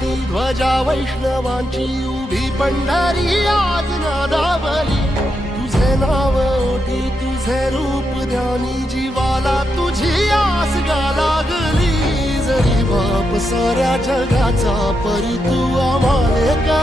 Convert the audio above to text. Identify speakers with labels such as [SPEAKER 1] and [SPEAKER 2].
[SPEAKER 1] शांती ध्वजा वैष्णवांची उभी पंढरी आज नावली तुझे नाव ओटी तुझे रूप ध्यानी जीवाला तुझी आस गा लागली जरी बाप साऱ्या जगाचा परी तू आम्हाला